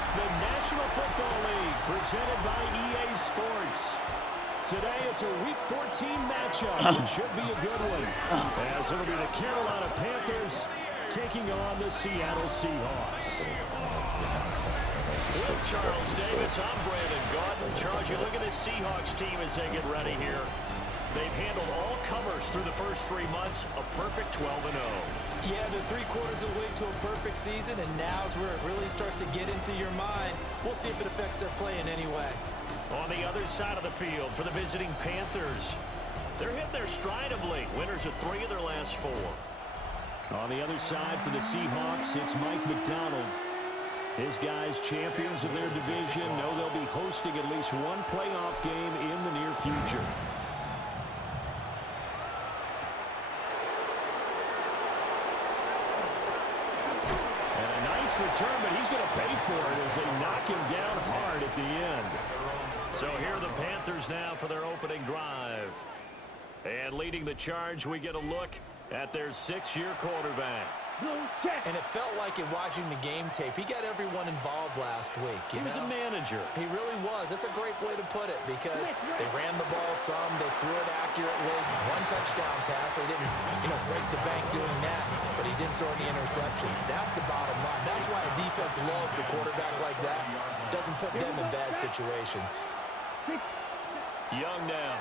It's the National Football League presented by EA Sports. Today it's a Week 14 matchup. It should be a good one, as it'll be the Carolina Panthers taking on the Seattle Seahawks. With Charles Davis, I'm Brandon Gaudin. Charles, you look at this Seahawks team as they get ready here. They've handled all comers through the first 3 months, a perfect 12-0. Yeah, they're 3/4 of the way to a perfect season, and now's where it really starts to get into your mind. We'll see if it affects their play in any way. On the other side of the field for the visiting Panthers, they're hitting their stride of late. Winners of 3 of their last 4. On the other side for the Seahawks, it's Mike McDonald. His guys, champions of their division, know they'll be hosting at least one playoff game in the near future. Return, but he's going to pay for it as they knock him down hard at the end. So here are the Panthers now for their opening drive. And leading the charge, we get a look at their 6-year quarterback. And it felt like in watching the game tape, he got everyone involved last week. He was a manager. He really was. That's a great way to put it because they ran the ball some, they threw it accurately. 1 touchdown pass. They didn't, break the bank doing that, but he didn't throw any interceptions. That's the bottom line. That's why a defense loves a quarterback like that. Doesn't put them in bad situations. Young now.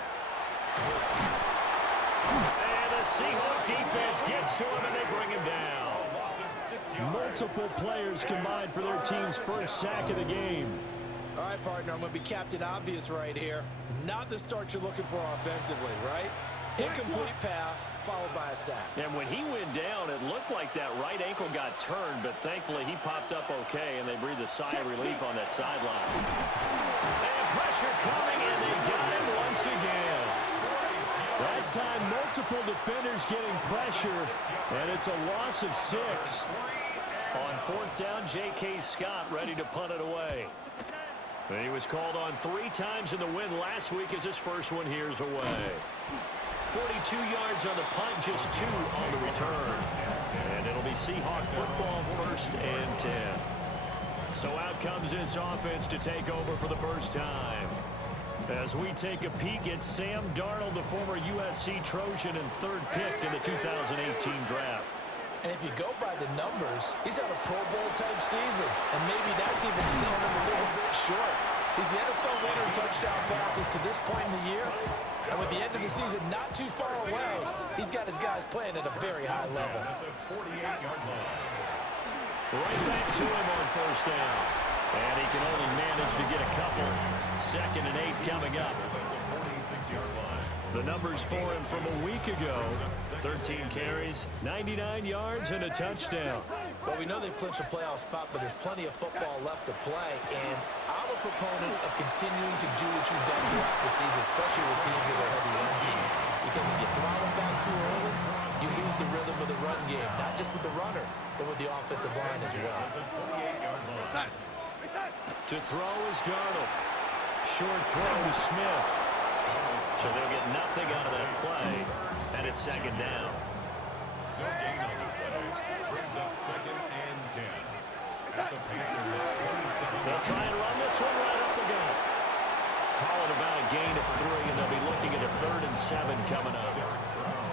And the Seahawks defense gets to him, and they bring him down. Multiple players combined for their team's first sack of the game. All right, partner, I'm going to be Captain Obvious right here. Not the start you're looking for offensively, right? Incomplete pass, followed by a sack. And when he went down, it looked like that right ankle got turned, but thankfully he popped up okay, and they breathed a sigh of relief on that sideline. And pressure coming, and they got him once again. That time, multiple defenders getting pressure, and it's a loss of 6. On 4th down, J.K. Scott ready to punt it away. And he was called on 3 times in the win last week as his first one here's away. 42 yards on the punt, just 2 on the return. And it'll be Seahawk football, 1st and 10. So out comes this offense to take over for the first time. As we take a peek at Sam Darnold, the former USC Trojan and 3rd pick in the 2018 draft. And if you go by the numbers, he's had a Pro Bowl-type season. And maybe that's even selling him a little bit short. He's the NFL leader in touchdown passes to this point in the year. And with the end of the season not too far away, he's got his guys playing at a very high level. Right back to him on 1st down. And he can only manage to get a couple. 2nd and 8 coming up. The numbers for him from a week ago: 13 carries, 99 yards, and a touchdown. Well, we know they've clinched a playoff spot, but there's plenty of football left to play. And I'm a proponent of continuing to do what you've done throughout the season, especially with teams that are heavy run teams. Because if you throttle back too early, you lose the rhythm of the run game, not just with the runner, but with the offensive line as well. To throw is Darnold. Short throw to Smith. So they'll get nothing out of that play, and it's 2nd down. Brings up 2nd and 10. They'll try and run this one right up the gut. Call it about a gain of 3, and they'll be looking at a 3rd and 7 coming up.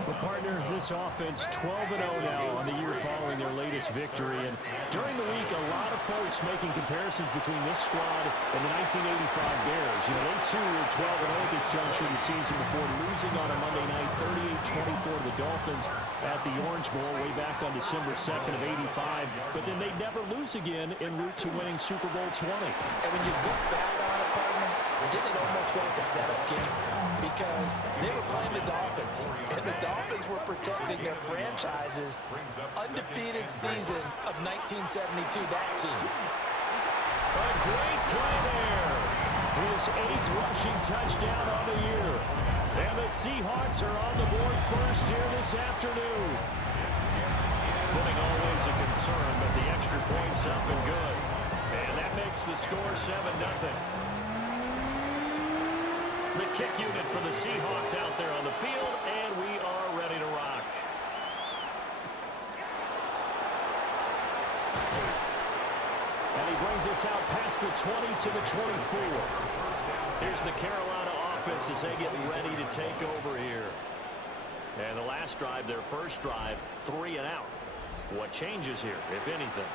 Well, partner, this offense 12-0 now on the year following their latest victory. And during the week, a lot of folks making comparisons between this squad and the 1985 Bears. They too were 12-0 at this juncture of the season before losing on a Monday night 38-24 to the Dolphins at the Orange Bowl way back on December 2nd of '85. But then they'd never lose again en route to winning Super Bowl 20. And when you look back on it, partner, didn't it almost feel like a setup game? Because they were playing the Dolphins, and the Dolphins were protecting their franchise's undefeated season of 1972, that team. A great play there. His 8th rushing touchdown on the year. And the Seahawks are on the board first here this afternoon. Footing always a concern, but the extra point's up and good. And that makes the score 7-0. The kick unit for the Seahawks out there on the field, and we are ready to rock. And he brings us out past the 20 to the 24. Here's the Carolina offense as they get ready to take over here. And the last drive, their first drive, 3 and out. What changes here, if anything?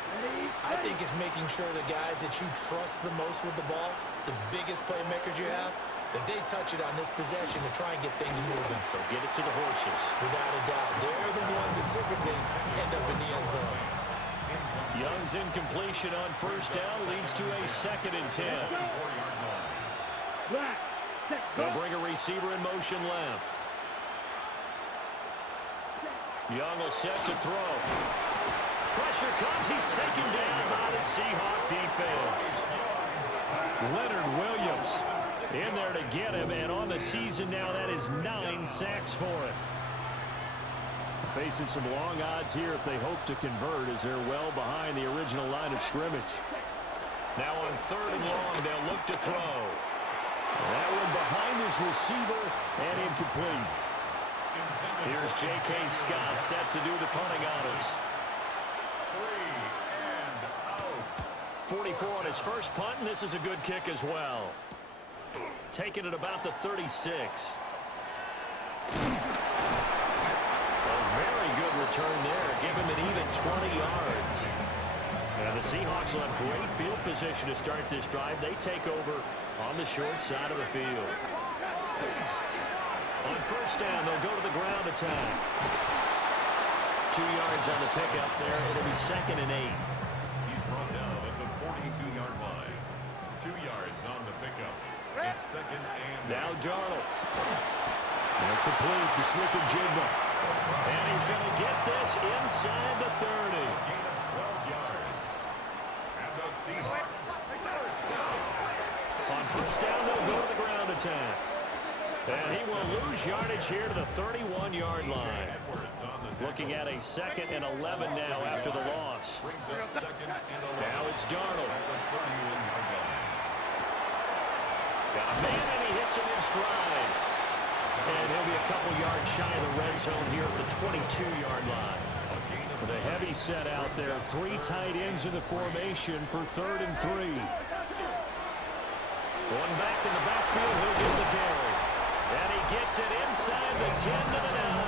I think it's making sure the guys that you trust the most with the ball, the biggest playmakers you have, that they touch it on this possession to try and get things moving. So get it to the horses. Without a doubt. They're the ones that typically end up in the end zone. Young's incompletion on first down leads to a 2nd and 10. They'll bring a receiver in motion left. Young will set to throw. Pressure comes. He's taken down by the Seahawk defense. Leonard Williams in there to get him, and on the season now, that is 9 sacks for him. Facing some long odds here if they hope to convert, as they're well behind the original line of scrimmage. Now on 3rd and long, they'll look to throw. That one behind his receiver and incomplete. Here's J.K. Scott set to do the punting honors. 44 on his first punt, and this is a good kick as well. Taking it about the 36. A very good return there. Give him an even 20 yards. And the Seahawks will have great field position to start this drive. They take over on the short side of the field. On first down, they'll go to the ground attack. 2 yards on the pickup there. It'll be 2nd and 8. He's brought down at the 42-yard line. 2 yards on the pickup. It's 2nd and 8. Now Darnold. And complete to Smith-Njigba. And he's going to get this inside the 30. Gain of 12 yards. And the Seahawks first down. On first down, they'll go to the ground attack. And he will lose yardage here to the 31-yard line. Looking at a 2nd and 11 now after the loss. Now it's Darnold. Got a man, and he hits him in stride. And he'll be a couple yards shy of the red zone here at the 22-yard line. With a heavy set out there. 3 tight ends in the formation for 3rd and 3. One back in the backfield. He'll get the carry. And he gets it inside the 10 to the 9.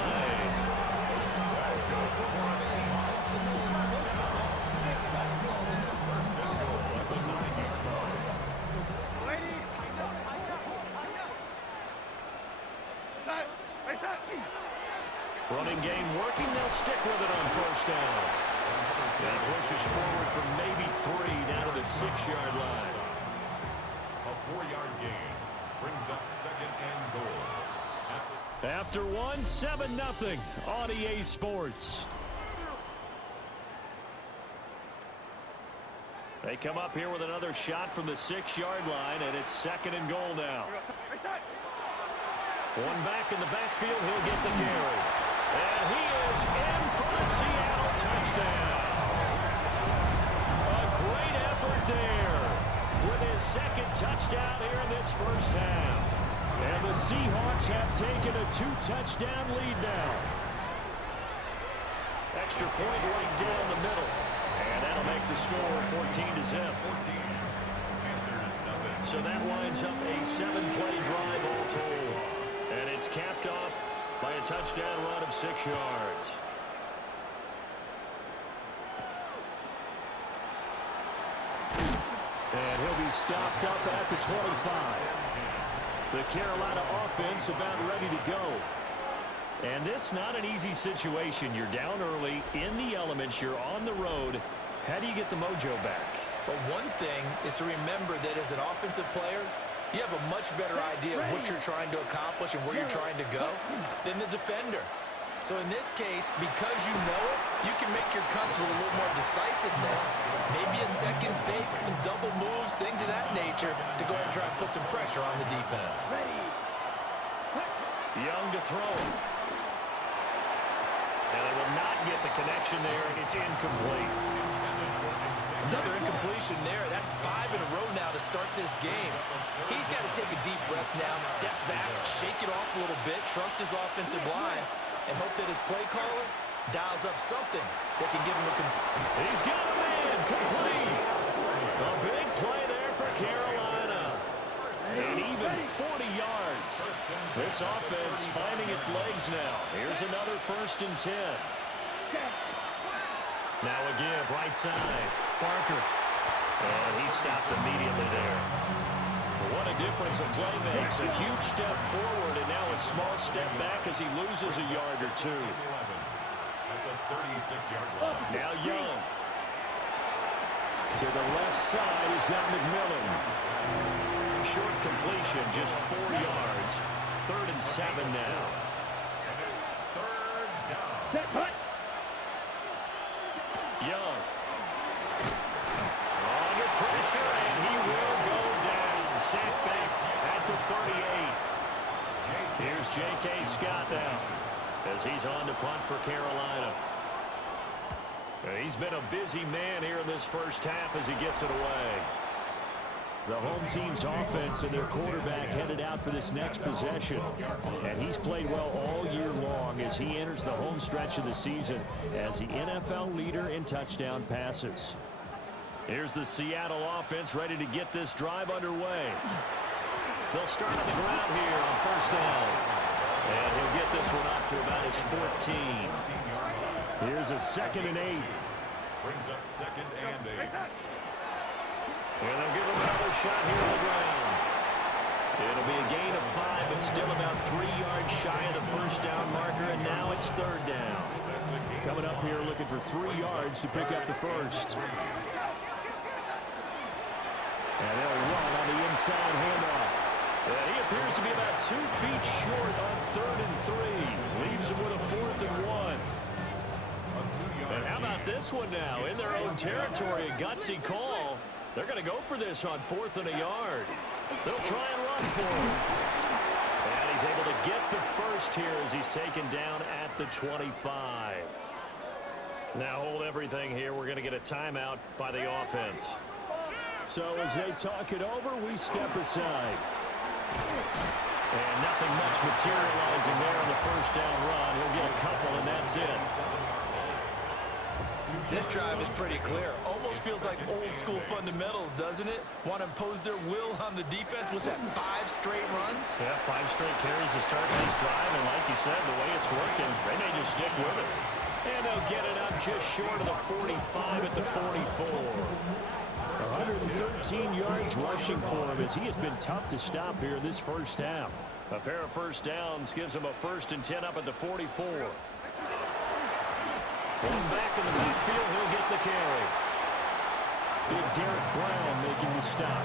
Running game working. They'll stick with it on first down. And pushes forward from maybe 3 down to the 6-yard line. A 4-yard gain brings up 2nd and goal. After 1, 7-0 on EA Sports. They come up here with another shot from the 6-yard line, and it's 2nd and goal now. One back in the backfield. He'll get the carry. And he is in for a Seattle touchdown. A great effort there with his 2nd touchdown here in this first half. And the Seahawks have taken a 2-touchdown lead now. Extra point right down the middle. And that'll make the score 14-0. So that winds up a 7-play drive all told. And it's capped off by a touchdown run of 6 yards. And he'll be stopped up at the 25. The Carolina offense about ready to go. And this not an easy situation. You're down early, in the elements, you're on the road. How do you get the mojo back? But one thing is to remember that as an offensive player, you have a much better idea of what you're trying to accomplish and where you're trying to go than the defender. So in this case, because you know it, you can make your cuts with a little more decisiveness, maybe a second fake, some double moves, things of that nature, to go ahead and try and put some pressure on the defense. Young to throw. And they will not get the connection there. It's incomplete. Another incompletion there. That's 5 in a row now to start this game. He's got to take a deep breath now, step back, shake it off a little bit, trust his offensive line, and hope that his play caller dials up something that can give him a complete. He's got a man complete. offense finding its legs now. Here's another 1st and 10. Now a give, right side. Barker. And he stopped immediately there. What a difference a play makes. A huge step forward and now a small step back as he loses a yard or two. At the 36-yard line. Now Young. To the left side, he's got McMillan. Short completion, just 4 yards. 3rd and 7 now. And it's 3rd down. Young. Under pressure, and he will go down. Sacked back at the 38. Here's J.K. Scott now as he's on to punt for Carolina. He's been a busy man here in this first half as he gets it away. The home team's offense and their quarterback headed out for this next possession. And he's played well all year long as he enters the home stretch of the season as the NFL leader in touchdown passes. Here's the Seattle offense ready to get this drive underway. They'll start on the ground here on 1st down. And he'll get this one up to about his 14. Here's a 2nd and 8. Brings up 2nd and 8. And they'll give him another shot here on the ground. It'll be a gain of 5, but still about 3 yards shy of the 1st down marker, and now it's 3rd down. Coming up here looking for 3 yards to pick up the 1st. And they'll run on the inside handoff. And he appears to be about 2 feet short on 3rd and 3. Leaves him with a 4th and 1. And how about this one now? In their own territory, a gutsy call. They're going to go for this on 4th and a yard. They'll try and run for him. And he's able to get the 1st here as he's taken down at the 25. Now hold everything here. We're going to get a timeout by the offense. So as they talk it over, we step aside. And nothing much materializing there on the 1st down run. He'll get a couple, and that's it. This drive is pretty clear. Almost feels like old-school fundamentals, doesn't it? Want to impose their will on the defense. Was that 5 straight runs? Yeah, 5 straight carries to start this drive, and like you said, the way it's working, they may just stick with it. And they'll get it up just short of the 45 at the 44. 113 yards rushing for him as he has been tough to stop here in this first half. A pair of 1st downs gives him a 1st and 10 up at the 44. One back in the backfield, he'll get the carry. Big Derek Brown making the stop.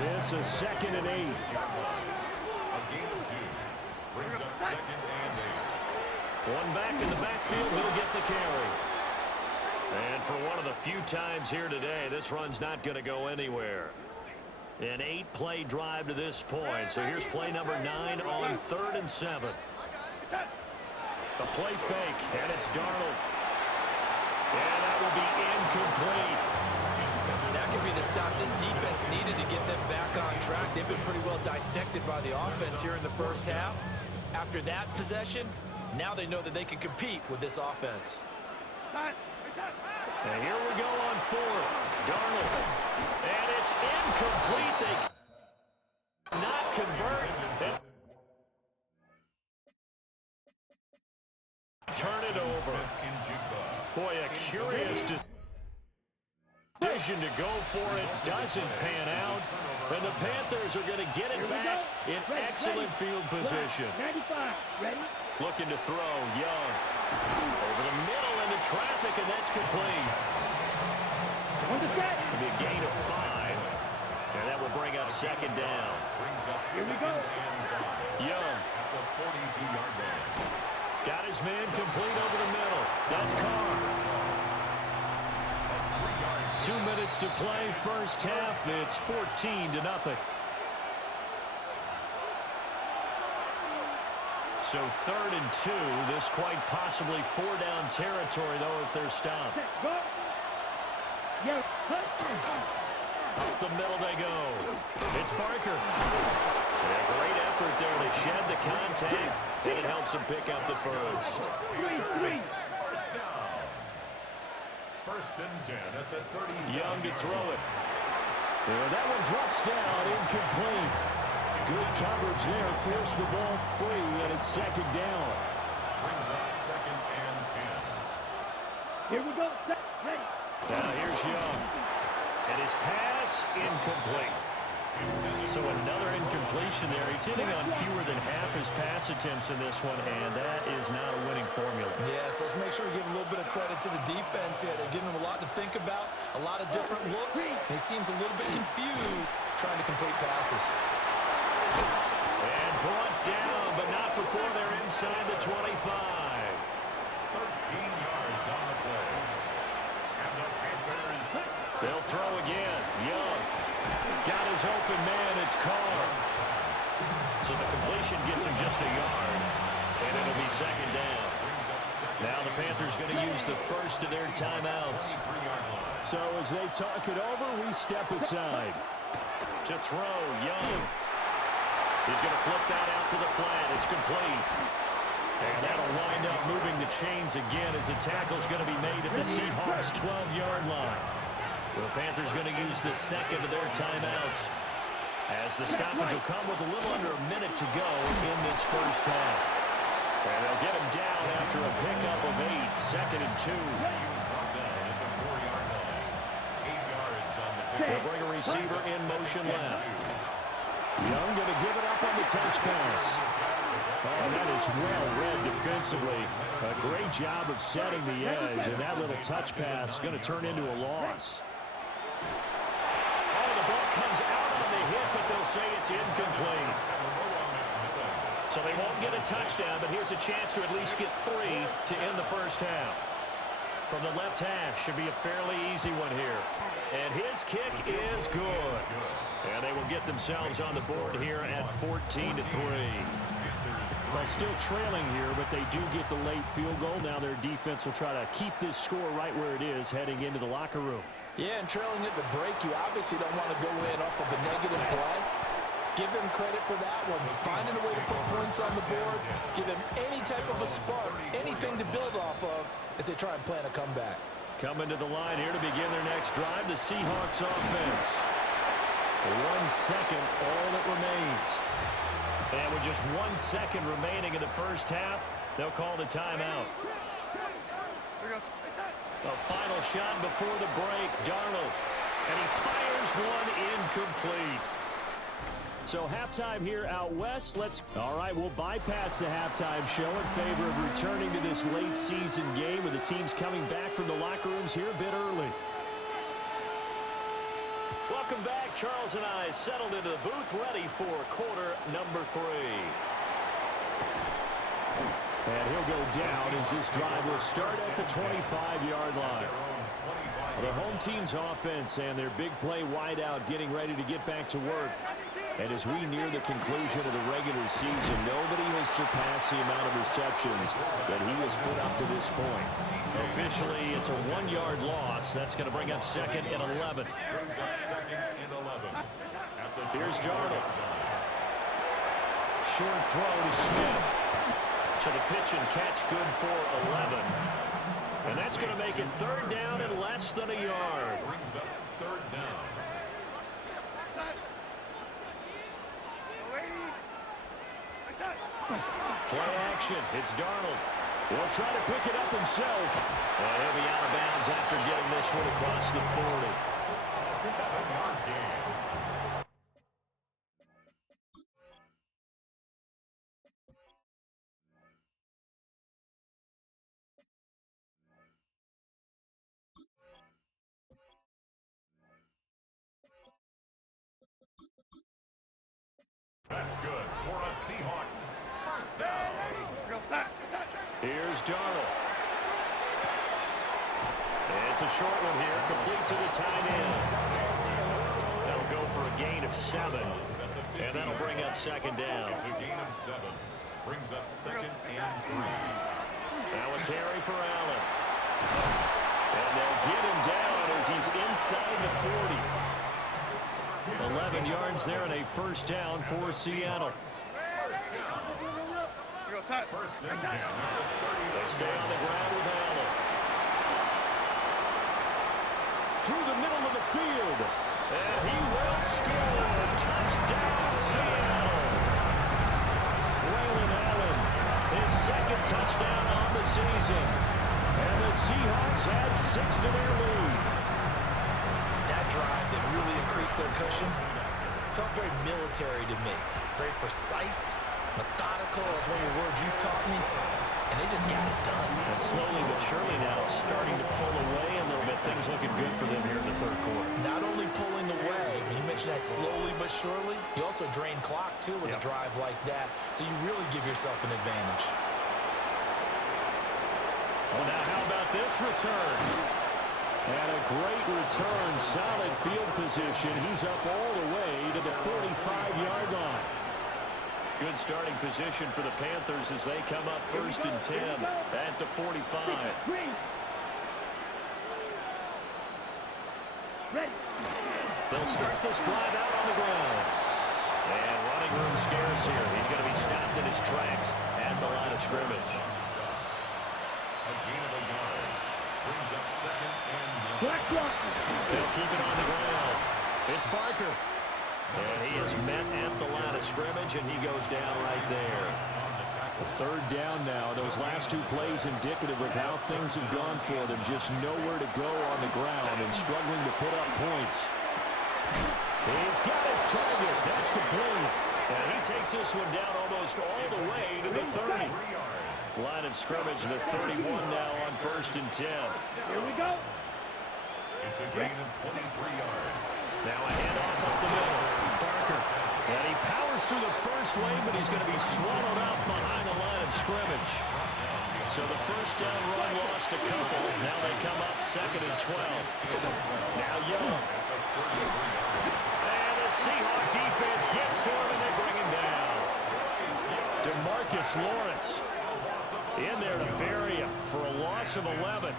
This a 2nd and 8. A gain of 2. Brings up 2nd and 8. One back in the backfield, he'll get the carry. And for one of the few times here today, this run's not going to go anywhere. An 8-play drive to this point. So here's play number 9 on 3rd and 7. A play fake, and it's Darnold. And that will be incomplete. That could be the stop this defense needed to get them back on track. They've been pretty well dissected by the offense here in the first half. After that possession, now they know that they can compete with this offense. And here we go on 4th. Darnold. And it's incomplete. They cannot convert. Turn it over. Boy, a curious decision to go for it. Doesn't pan out. And the Panthers are going to get it back in excellent field position. Looking to throw. Young. Over the middle into traffic, and that's complete. It'll be a gain of 5. And that will bring up 2nd down. Here we go. Young. At the 42-yard line. Got his man complete over the middle. That's Carr. 2 minutes to play, first half. It's 14-0. So 3rd and 2. This quite possibly 4-down territory, though, if they're stopped. Up the middle they go. It's Barker. And a great effort there to shed the contact, and it helps him pick up the 1st. 1st down. 1st and 10 at the 37. Young to throw it. And that one drops down, incomplete. Good coverage there. Forced the ball free, and it's second down. Brings up second and 10. Here we go. Ready. Now here's Young. And his pass incomplete. So another incompletion there. He's hitting on fewer than half his pass attempts in this one, and that is not a winning formula. Yes, let's make sure we give a little bit of credit to the defense here. They're giving him a lot to think about, a lot of different looks, and he seems a little bit confused trying to complete passes. And brought down, but not before they're inside the 25. 13 yards on the play. And the Panthers. They'll throw again. Young got his open man. It's Carr. So the completion gets him just a yard, and it'll be second down. Now the Panthers going to use the first of their timeouts. So as they talk it over, we step aside. To throw, Young. He's going to flip that out to the flat. It's complete. And that'll wind up moving the chains again as the tackle's going to be made at the Seahawks' 12-yard line. The Panthers going to use the second of their timeouts, as the stoppage will come with a little under a minute to go in this first half. And they'll get him down after a pickup of 8, second and 2. They'll bring a receiver in motion left. Young going to give it up on the touch pass. Oh, that is well read defensively. A great job of setting the edge, and that little touch pass is going to turn into a loss. Oh, the ball comes out on the hit, but they'll say it's incomplete. So they won't get a touchdown, but here's a chance to at least get 3 to end the first half. From the left hash, should be a fairly easy one here. And his kick is good. And they will get themselves on the board here at 14-3. Well, still trailing here, but they do get the late field goal. Now their defense will try to keep this score right where it is heading into the locker room. Yeah, and trailing at the break, you obviously don't want to go in off of a negative play. Give them credit for that one. Finding a way to put points on the board, give them any type of a spark, anything to build off of as they try and plan a comeback. Coming to the line here to begin their next drive, the Seahawks offense. 1 second, all that remains. And with just 1 second remaining in the first half, they'll call the timeout. A final shot before the break, Darnold. And he fires one incomplete. So halftime here out west. All right, we'll bypass the halftime show in favor of returning to this late season game with the teams coming back from the locker rooms here a bit early. Welcome back. Charles and I settled into the booth ready for quarter number 3. And he'll go down as this drive will start at the 25-yard line. The home team's offense and their big play wideout getting ready to get back to work. And as we near the conclusion of the regular season, nobody has surpassed the amount of receptions that he has put up to this point. Officially, it's a 1-yard loss. That's going to bring up second and 11. Here's Darnold. Short throw to Smith. So the pitch and catch good for 11. And that's going to make it third down and less than a yard. Brings up third down. Play action. It's Darnold. He'll try to pick it up himself. And he'll be out of bounds after getting this one across the 40. 7-yard gain. That's good for a Seahawks first down. Here's Darnold. It's a short one here, complete to the tight end. That'll go for a gain of 7, and that'll bring up second down. It's a gain of 7. Brings up second and 3. Now a carry for Allen. And they'll get him down as he's inside the 40. 11 yards there and a first down for Seattle. First and 10. They stay on the ground with Allen. Through the middle of the field. And he will score. Touchdown, Seattle. Braylon Allen, his second touchdown on the season. And the Seahawks add 6 to their lead. That drive that really increased their cushion felt very military to me. Very precise, methodical, that's one of the words you've taught me. And they just got it done. And slowly but surely now starting to pull away a little bit. Things looking good for them here in the third quarter. Not only pulling away, but you mentioned that slowly but surely. You also drain clock, too, with a drive like that. So you really give yourself an advantage. Oh, now how about this return? And a great return. Solid field position. He's up all the way to the 45-yard line. Good starting position for the Panthers as they come up 1st and 10 at the 45. They'll start this drive out on the ground. And running room scarce here. He's going to be stopped in his tracks at the line of scrimmage. A gain of a yard. Brings up 2nd and 9. They'll keep it on the ground. It's Barker. And he is met at the line of scrimmage, and he goes down right there. A 3rd down now. Those last 2 plays indicative of how things have gone for them. Just nowhere to go on the ground and struggling to put up points. He's got his target. That's complete. And he takes this one down almost all the way to the 30. Line of scrimmage, the 31 now on 1st and 10. Here we go. It's a gain of 23 yards. Now a handoff up the middle. Barker. And he powers through the first lane, but he's going to be swallowed up behind the line of scrimmage. So the first down run lost a couple. Now they come up 2nd and 12. Now Young. And the Seahawk defense gets to him, and they bring him down. DeMarcus Lawrence in there to bury him for a loss of 11.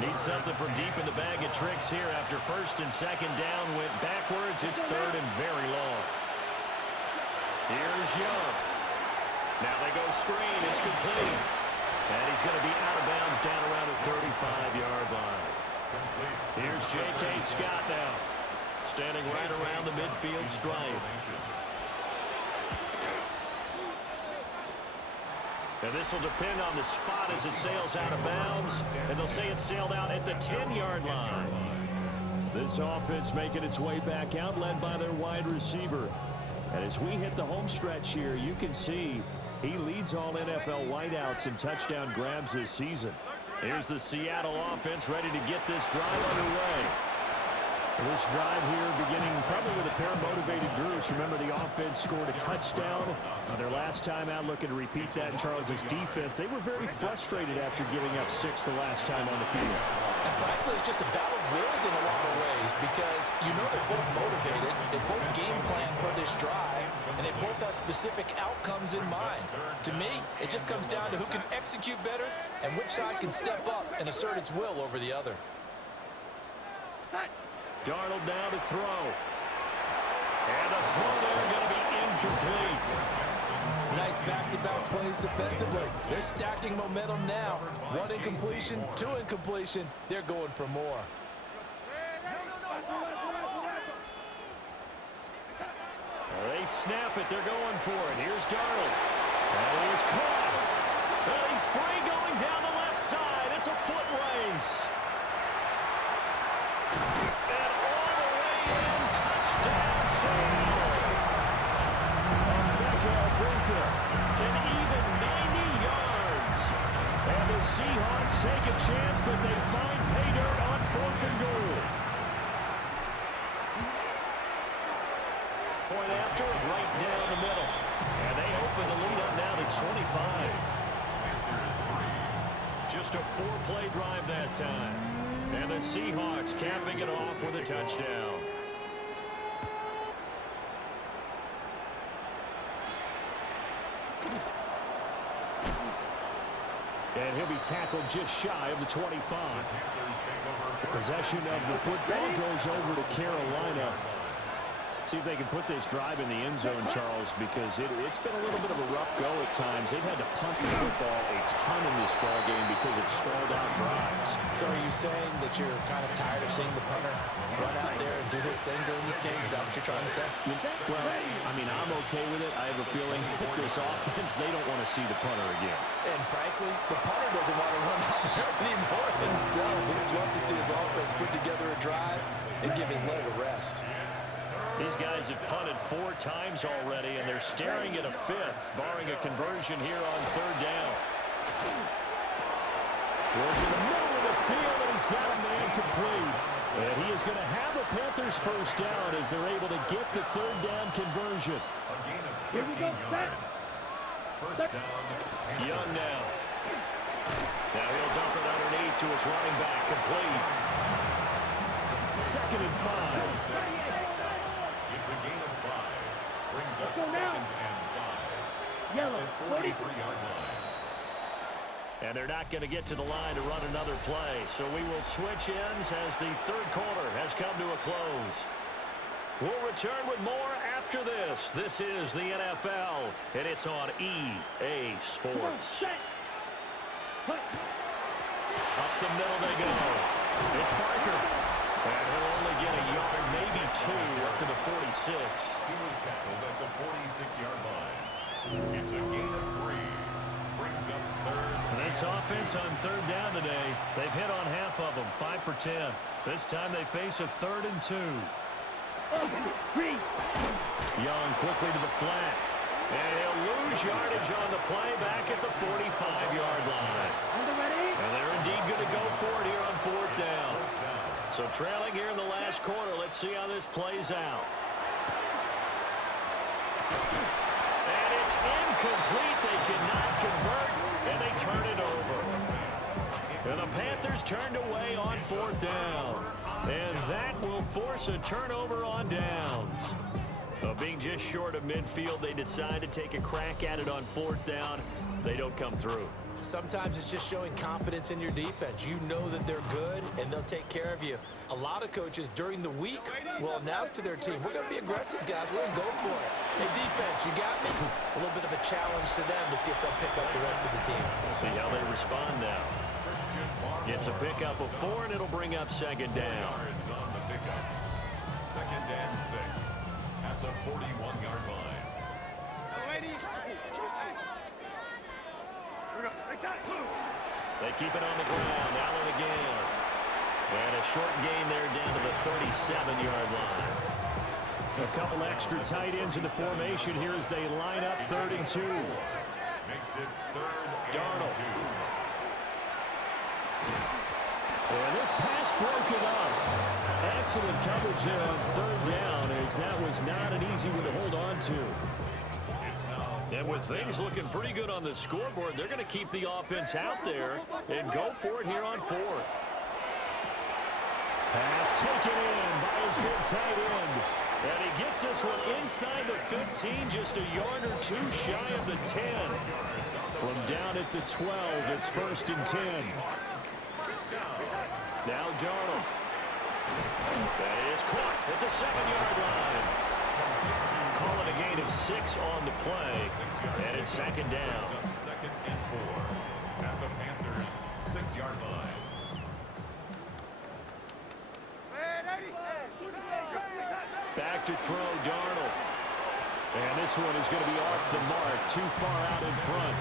Need something from deep in the bag of tricks here after 1st and 2nd down went backwards. It's 3rd and very long. Here's Young. Now they go screen. It's complete. And he's going to be out of bounds down around the 35-yard line. Here's J.K. Scott now. Standing right around the midfield stripe. And this will depend on the spot as it sails out of bounds. And they'll say it sailed out at the 10-yard line. This offense making its way back out, led by their wide receiver. And as we hit the home stretch here, you can see he leads all NFL wideouts in touchdown grabs this season. Here's the Seattle offense ready to get this drive underway. This drive here beginning probably with a pair of motivated groups. Remember, the offense scored a touchdown their last time out, looking to repeat that in Charles's defense. They were very frustrated after giving up 6 the last time on the field. And frankly, it's just a battle of wills in a lot of ways because you know they're both motivated, they both game plan for this drive, and they both have specific outcomes in mind. To me, it just comes down to who can execute better and which side can step up and assert its will over the other. Darnold now to throw. And the throw there going to be incomplete. Nice back-to-back plays defensively. They're stacking momentum now. 1 incompletion, 2 incompletion. They're going for more. They snap it. They're going for it. Here's Darnold. And he's caught. And he's free going down the left side. It's a foot race. And all the way in. Touchdown, Seattle. An even 90 yards. And the Seahawks take a chance, but they find pay dirt on 4th and goal. Point after, right down the middle. And they open the lead up now to 25. Just a 4-play drive that time. And the Seahawks capping it off with a touchdown. And he'll be tackled just shy of the 25. Possession of the football goes over to Carolina. See if they can put this drive in the end zone, Charles, because it's been a little bit of a rough go at times. They've had to punt the football a ton in this ball game because it's stalled out drives. So are you saying that you're kind of tired of seeing the punter run out there and do his thing during this game? Is that what you're trying to say? Well, I mean, I'm okay with it. I have a feeling that this offense, they don't want to see the punter again. And frankly, the punter doesn't want to run out there anymore himself. He'd love to see his offense put together a drive and give his leg a rest. These guys have punted 4 times already, and they're staring at a 5th, barring a conversion here on 3rd down. Goes in the middle of the field, and he's got a man complete. And he is going to have a Panthers first down as they're able to get the 3rd down conversion. A gain of 15 yards. First down. Young now. Now he'll dump it underneath to his running back, complete. 2nd and 5. It's a gain of 5. Brings up 2nd and 5. Yellow, At 43-yard line. And they're not going to get to the line to run another play. So we will switch ends as the 3rd quarter has come to a close. We'll return with more after this. This is the NFL, and it's on EA Sports. Up the middle they go. It's Parker. And he'll only get a yard, maybe 2, up to the 46. He was tackled at the 46-yard line. It's a gain of 3. Brings up 3rd. This offense on 3rd down today, they've hit on half of them, 5 for 10. This time they face a 3rd and 2. Young quickly to the flat. And he'll lose yardage on the play back at the 45-yard line. And they're indeed going to go for it here on 4th down. So trailing here in the last quarter. Let's see how this plays out. And it's incomplete. They cannot convert, and they turn it over. And the Panthers turned away on 4th down. And that will force a turnover on downs. Being just short of midfield, they decide to take a crack at it on 4th down. They don't come through. Sometimes it's just showing confidence in your defense. You know that they're good, and they'll take care of you. A lot of coaches during the week will announce to their team, we're going to be aggressive, guys. We're going to go for it. Hey, defense, you got me? A little bit of a challenge to them to see if they'll pick up the rest of the team. See how they respond now. Gets a pickup of 4, and it'll bring up 2nd down. Yards on the pickup. 2nd and 6 at the 41-yard line. They keep it on the ground. Allen again. And a short gain there down to the 37-yard line. A couple extra tight ends in the formation here as they line up 3rd and 2. Makes it 3rd and Darnold. 2. And this pass broken up. Excellent coverage there on 3rd down, as that was not an easy one to hold on to. And with things looking pretty good on the scoreboard, they're going to keep the offense out there and go for it here on 4th. Pass taken in by his big tight end. And he gets this one inside the 15, just a yard or 2 shy of the 10. From down at the 12, it's 1st and 10. Now Darnold. That is caught at the 7-yard line. Call it a gain of 6 on the play. And it's 2nd down. 2nd and 4 at the Panthers' 6-yard line. Back to throw, Darnold. And this one is going to be off the mark, too far out in front.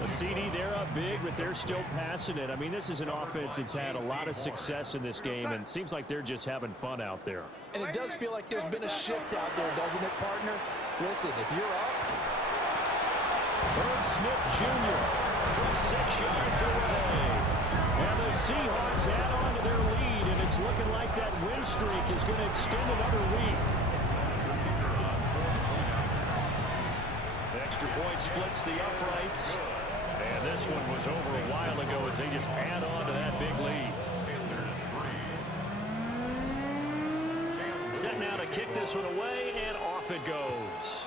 The CD, they're up big, but they're still passing it. I mean, this is an offense that's had a lot of success in this game, and it seems like they're just having fun out there. And it does feel like there's been a shift out there, doesn't it, partner? Listen, if you're up. Herb Smith Jr. from 6 yards away. And the Seahawks add on to their lead, and it's looking like that win streak is going to extend another week. Extra point splits the uprights. And this one was over a while ago as they just add on to that big lead. Set now to kick this one away, and off it goes.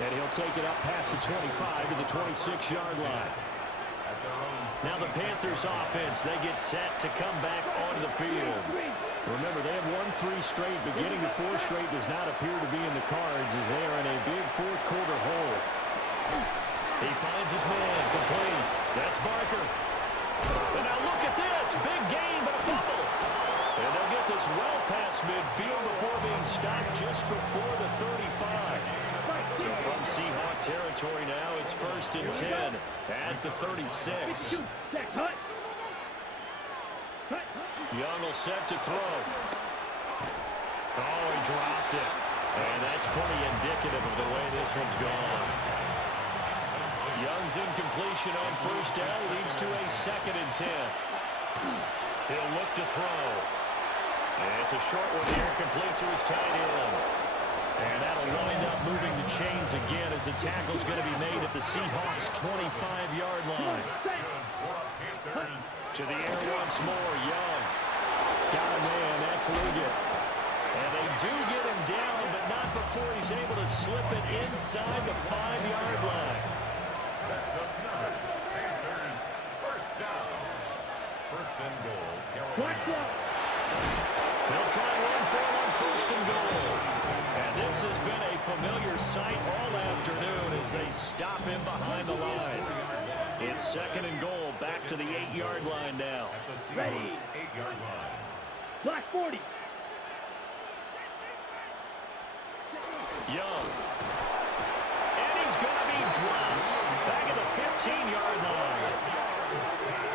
And he'll take it up past the 25 to the 26-yard line. At Now the Panthers offense, they get set to come back onto the field. Remember, they have won 3 straight, but getting to 4 straight does not appear to be in the cards as they are in a big fourth-quarter hole. He finds his man, complete. That's Barker. And now look at this. Big gain, but a fumble. And they'll get this well past midfield before being stopped just before the 35. So from Seahawk territory now, it's 1st and 10 at the 36. Young will set to throw. Oh, he dropped it. And that's pretty indicative of the way this one's gone. Young's incompletion on 1st down leads to a 2nd and 10. He'll look to throw. And it's a short one here, complete to his tight end. And that'll wind up moving the chains again as the tackle's going to be made at the Seahawks' 25-yard line. To the air once more, Young. Got a man, that's Liggett. And they do get him down, but not before he's able to slip it inside the 5-yard line. That's another Panthers first down. 1st and goal, Carolina. They'll try and run for him on 1st and goal. And this has been a familiar sight all afternoon as they stop him behind the line. It's 2nd and goal, back to the 8-yard line now. At the Seahawks' 8-yard line. Black 40. Young. And he's going to be dropped. Back at the 15-yard line.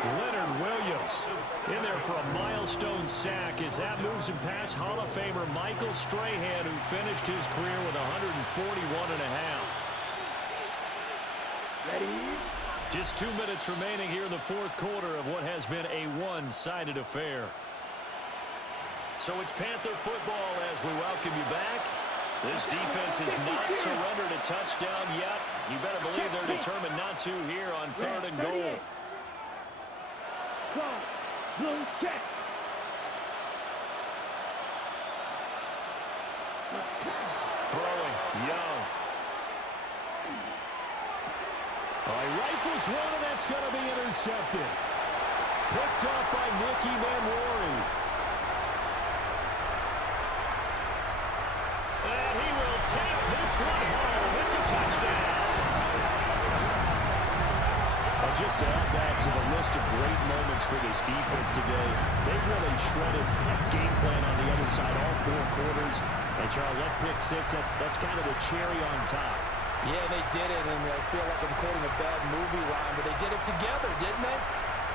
Leonard Williams in there for a milestone sack as that moves him past Hall of Famer Michael Strahan, who finished his career with 141 and a half. Ready? Just 2 minutes remaining here in the 4th quarter of what has been a one-sided affair. So it's Panther football as we welcome you back. This defense has not surrendered a touchdown yet. You better believe they're determined not to here on 3rd and goal. Blue check. Throwing, Young. He rifles one, and that's going to be intercepted. Picked up by Nicky Manwari. And he will take this one home. It's a touchdown. And just to add that to the list of great moments for this defense today, they've really shredded that game plan on the other side all 4 quarters. And Charles, that pick 6, that's kind of the cherry on top. Yeah, they did it, and I feel like I'm quoting a bad movie line, but they did it together, didn't they?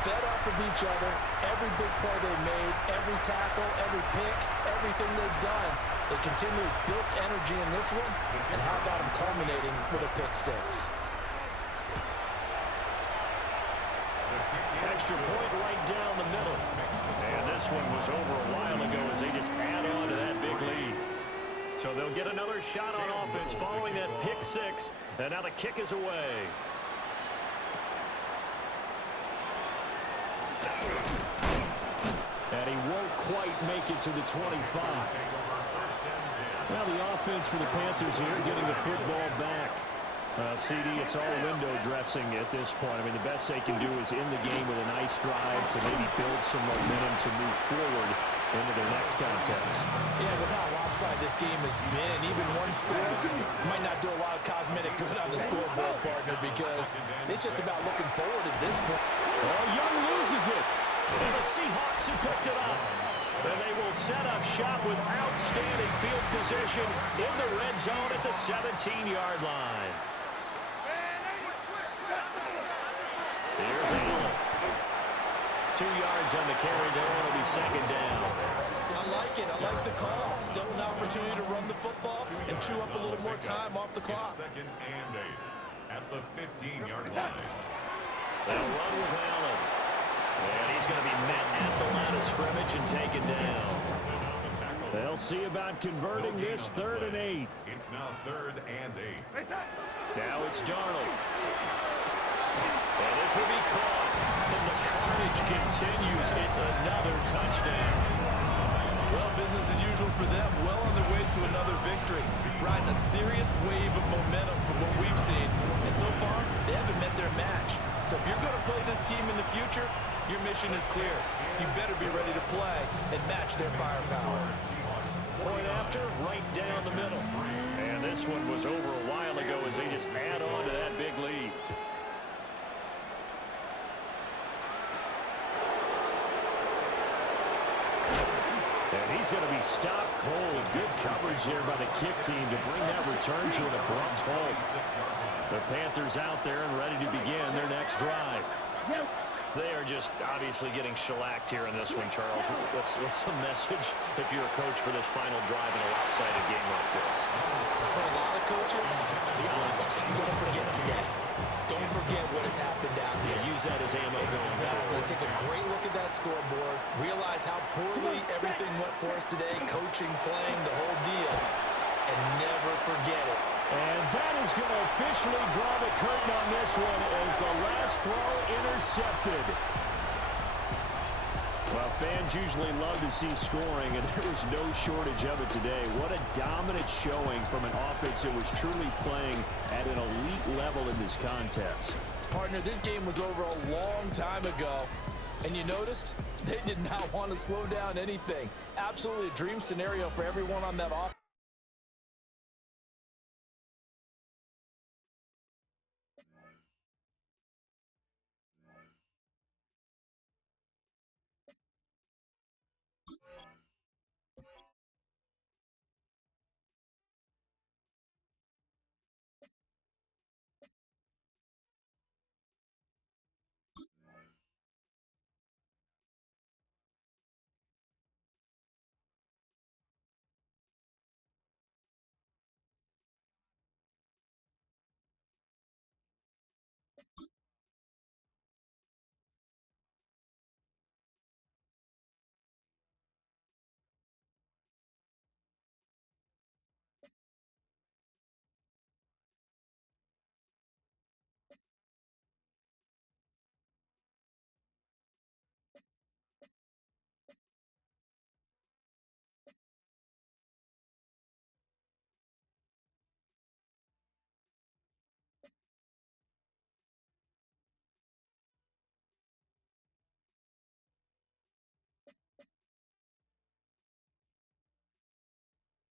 Fed off of each other, every big play they made, every tackle, every pick, everything they've done. They continually built energy in this one, and how about them culminating with a pick 6? Extra point right down the middle. And this one was over a while ago as they just add on to that big lead. So they'll get another shot on offense following that pick 6. And now the kick is away. And he won't quite make it to the 25. Well, the offense for the Panthers here getting the football back. CD, it's all window dressing at this point. I mean, the best they can do is in the game with a nice drive to maybe build some momentum to move forward into their next contest. Yeah, with how lopsided this game has been, even one score might not do a lot of cosmetic good on the scoreboard, partner, because it's just about looking forward at this point. Oh, Young loses it. And the Seahawks have picked it up. And they will set up shop with outstanding field position in the red zone at the 17-yard line. Here's Allen. 2 yards on the carry there. It'll be 2nd down. I like it. I like the call. Still an opportunity to run the football and chew up a little more time off the clock. 2nd and 8 at the 15-yard line. They'll run with Allen. And he's going to be met at the line of scrimmage and taken down. They'll see about converting this 3rd and 8. It's now 3rd and 8. Now it's Darnold. And this will be caught. And the carnage continues. It's another touchdown. Well, business as usual for them. Well on their way to another victory. Riding a serious wave of momentum from what we've seen. And so far, they haven't met their match. So if you're going to play this team in the future, your mission is clear. You better be ready to play and match their firepower. Point after, right down the middle. And this one was over a while ago as they just add on to that big lead. And he's going to be stopped cold. Good coverage there by the kick team to bring that return to an abrupt halt. The Panthers out there and ready to begin their next drive. They are just obviously getting shellacked here in this one, Charles. What's the message if you're a coach for this final drive in a lopsided game like this? For a lot of coaches, be honest, don't forget today. Don't forget what has happened out here. Yeah, use that as ammo. Exactly. Take a great look at that scoreboard. Realize how poorly everything went for us today. Coaching, playing, the whole deal. And never forget it. And that is going to officially draw the curtain on this one as the last throw intercepted. Well, fans usually love to see scoring, and there was no shortage of it today. What a dominant showing from an offense that was truly playing at an elite level in this contest. Partner, this game was over a long time ago. And you noticed they did not want to slow down anything. Absolutely a dream scenario for everyone on that offense.